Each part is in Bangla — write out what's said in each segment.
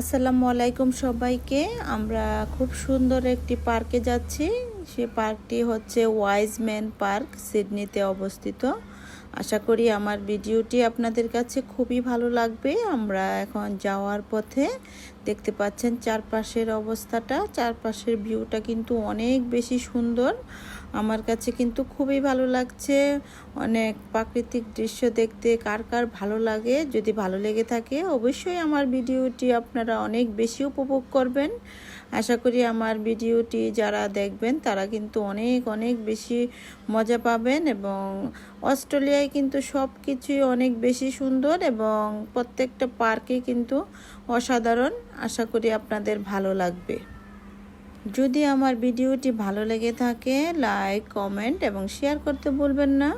আসসালামু আলাইকুম সবাইকে। আমরা খুব সুন্দর একটি পার্কে যাচ্ছি। সে পার্কটি হচ্ছে ওয়াইজম্যান পার্ক, সিডনিতে অবস্থিত। আশা করি আমার ভিডিওটি আপনাদের কাছে খুবই ভালো লাগবে। আমরা এখন যাওয়ার পথে দেখতে পাচ্ছেন চারপাশের অবস্থাটা, চারপাশের ভিউটা কিন্তু অনেক বেশি সুন্দর। আমার কাছে কিন্তু খুবই ভালো লাগছে। অনেক প্রাকৃতিক দৃশ্য দেখতে কার কার ভালো লাগে, যদি ভালো লেগে থাকে অবশ্যই আমার ভিডিওটি আপনারা অনেক বেশি উপভোগ করবেন। আশা করি আমার ভিডিওটি যারা দেখবেন তারা কিন্তু অনেক অনেক বেশি মজা পাবেন। এবং অস্ট্রেলিয়ায় কিন্তু সব কিছুই অনেক বেশি সুন্দর এবং প্রত্যেকটা পার্কে কিন্তু অসাধারণ। আশা করি আপনাদের ভালো লাগবে। যদি আমার ভিডিওটি ভালো লেগে থাকে লাইক, কমেন্ট এবং শেয়ার করতে ভুলবেন না।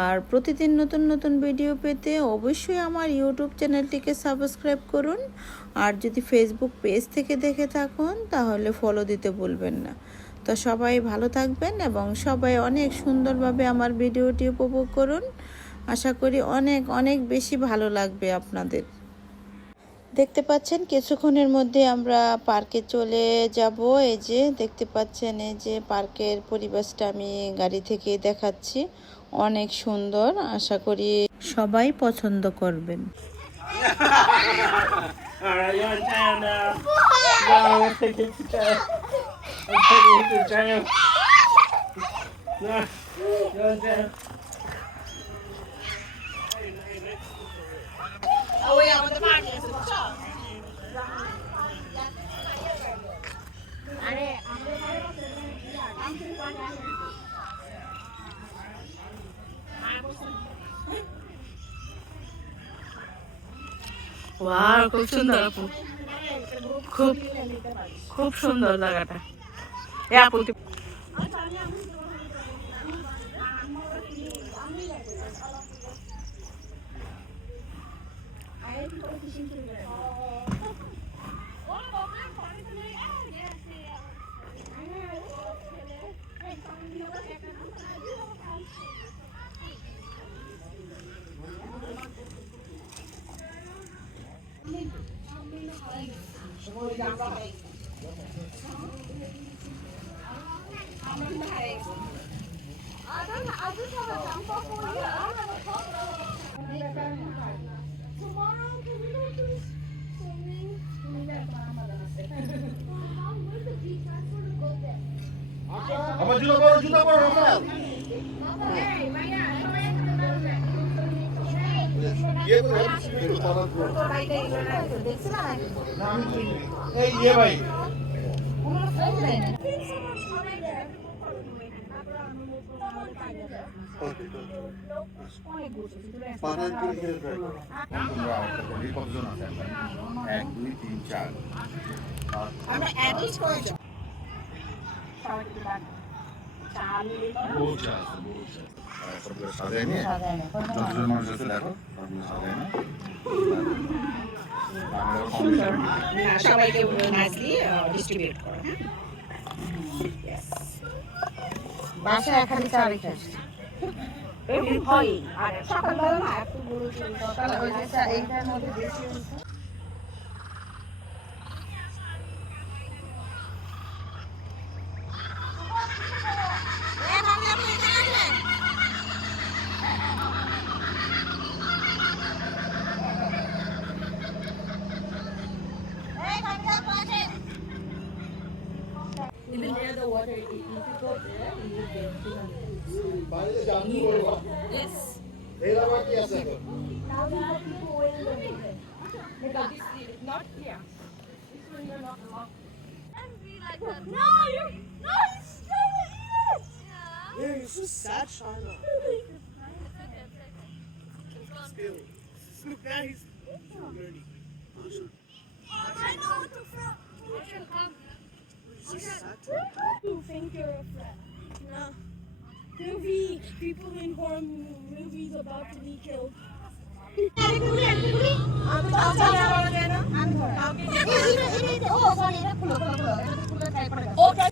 আর প্রতিদিন নতুন নতুন ভিডিও পেতে অবশ্যই আমার ইউটিউব চ্যানেলটিকে সাবস্ক্রাইব করুন। আর যদি ফেসবুক পেজ থেকে দেখে থাকুন তাহলে ফলো দিতে ভুলবেন না। তো সবাই ভালো থাকবেন এবং সবাই অনেক সুন্দরভাবে আমার ভিডিওটি উপভোগ করুন। আশা করি অনেক অনেক বেশি ভালো লাগবে আপনাদের। দেখতে পাচ্ছেন কিছুক্ষণের মধ্যে আমরা পার্কে চলে যাব। এই যে দেখতে পাচ্ছেন, এই যে পার্কের পরিবেশটা আমি গাড়ি থেকে দেখাচ্ছি, অনেক সুন্দর। আশা করি সবাই পছন্দ করবেন। ওয়াও, খুব সুন্দর আপু, খুব খুব সুন্দর জায়গাটা। এ আপু আমার জুতা পরো রাফাল। এই ইয়ে ভাই কতজন আছে? 1 2 3 4 আমরা অ্যাডজাস্ট করে যাব। সাজায় নিয়ে যতজন মানুষ আছে দেখো সাজায় না সবাইকে নাইসলি ডিস্ট্রিবিউট করো। বাসায় খালি চা রেখে আসছি। আর সকালবেলা না একটু গরু সকালে ওই যে এইটার মধ্যে বেশি হচ্ছে। Even near the water, if you go there, you will get 200. Yes. Now we have people waiting for me. Because this is not here. This one you're not allowed. No, he's still here. Yeah, you're so sad, Shauna. Still. Look, now he's learning. I know what to from. You think you're a threat? No. There'll be people in horror movies about to be killed. Okay.